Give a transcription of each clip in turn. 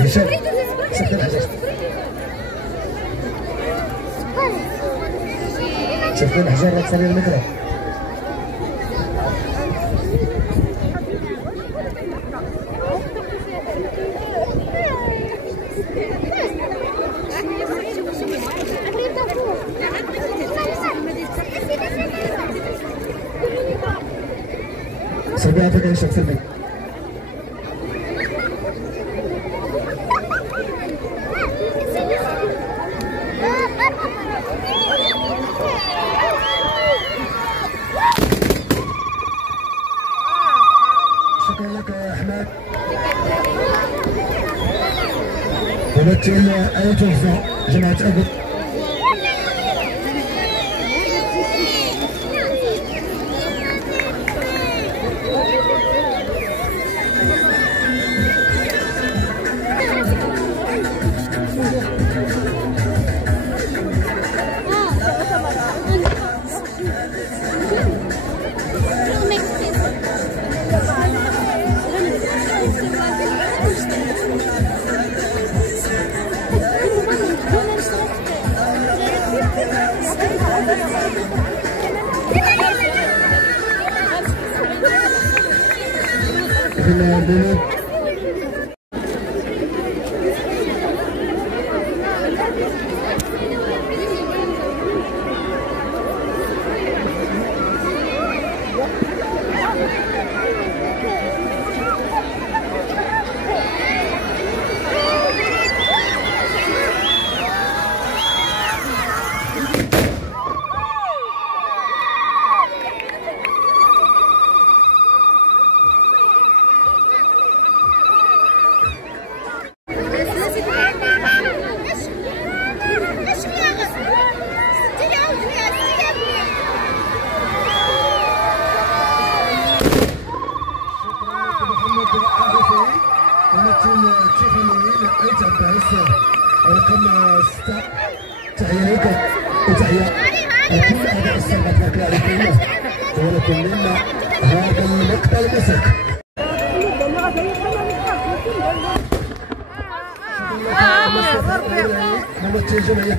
هشام سكت الحجر سكت الحجر راك صار المكره صبيعتك يا شيخ سلمي شكرا لك يا احمد ممثل آية الوفاء جماعة أبد رقم 6 تحية لك وتحية لكل أعضاء السلطة الكلاريكية ولكن منا هذا المقطع المسك ممثل جمعية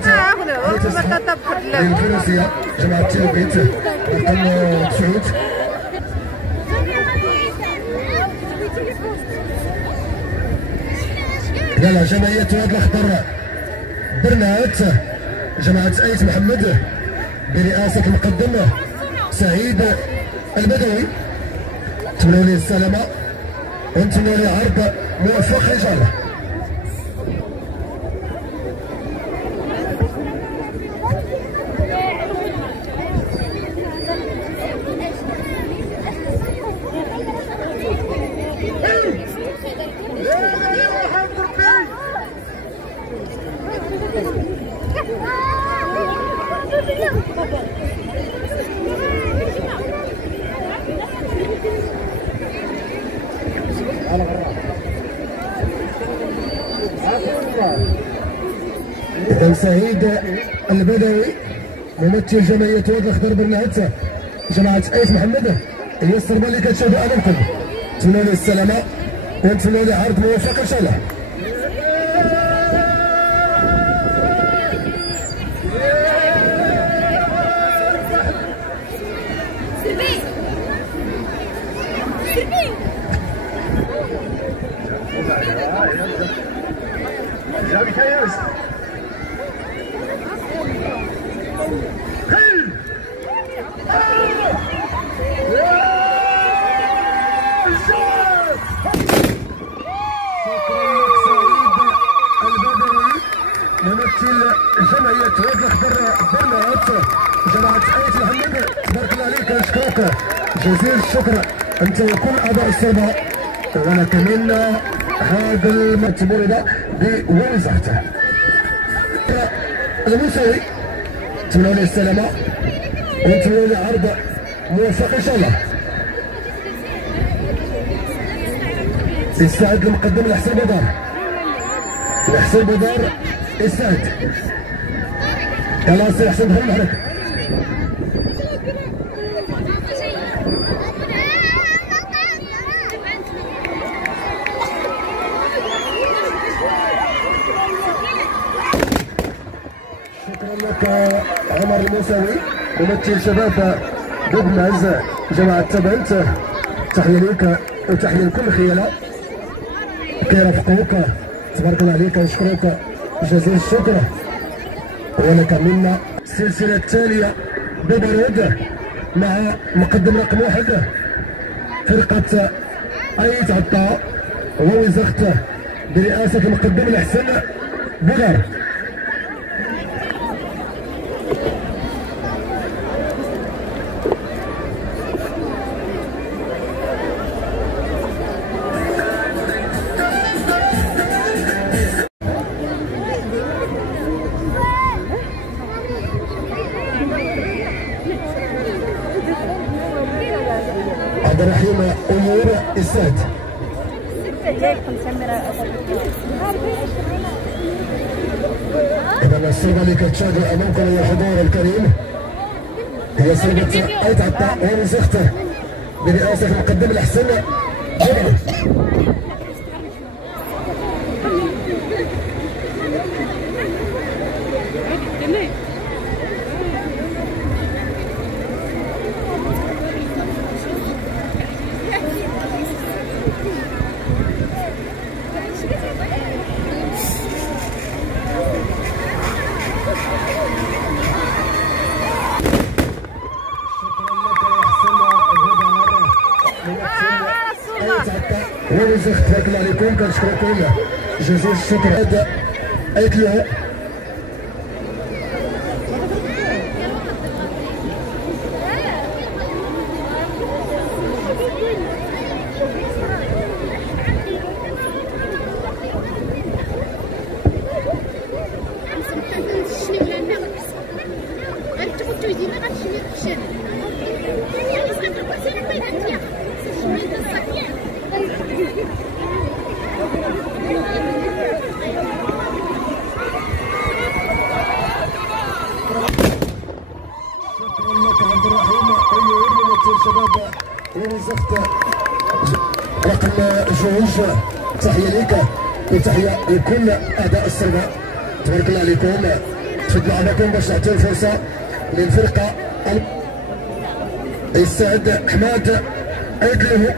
الفروسية جماعة تيوبيت رقم 9 لا جمعية واد الأخضر برنات جماعة آية محمد برئاسة المقدم سعيد البدوي نتمنوا ليه السلامة ونتمنوا ليه عرض موفق إن شاء الله. إذا سعيد البدوي ممثل جمعية واد الأخضر برنات جماعة آية محمد هي الصربة اللي كتشاهدوا أمامكم نتمنوا ليه السلامة ونتمنوا ليه عرض موفق إن شاء الله. ممثل جمعية واد الأخضر برنات جماعة آية محمد تبارك الله عليك نشكرك جزيل الشكر أنت وكل أعضاء الصبا ونتمنى هذا المأتمر بوزارته الموسوي نتمنى له السلامة ونتمنى له عرض موفق إن شاء الله. يستعد المقدم لحسن بدار لحسن بدار استعد يلا سي حسن دخل معك لك عمر الموسوي ممثل شباب بوبماز جماعة تبنت. تحية ليك وتحية لكل خيالة كيرافقوك، تبارك الله عليك ونشكروك جزيل الشكر. ولك منا السلسلة التالية ببارود مع مقدم رقم 1 فرقة أيت عطاء ووزخت برئاسة المقدم الحسن بوغار. عبد الرحيم أمور السعد. إذا الصورة اللي كتشاهدوا أمامكم هي الحضور الكريم، هي صورة أيت عطاء ووزخته برئاسة المقدم الحسن بوغار. ووزخت تبارك الله عليكم، كنشكركم جزيل الشكر. هذا أيت له عبد الرحيم أمور ممثل شباب ووزخت رقم 2. تحية ليك وتحية لكل أعداء الصربة، تبارك الله عليكم. تفضلوا عمركم باش تعطيو الفرصة للفرقة السعد حماد أيت له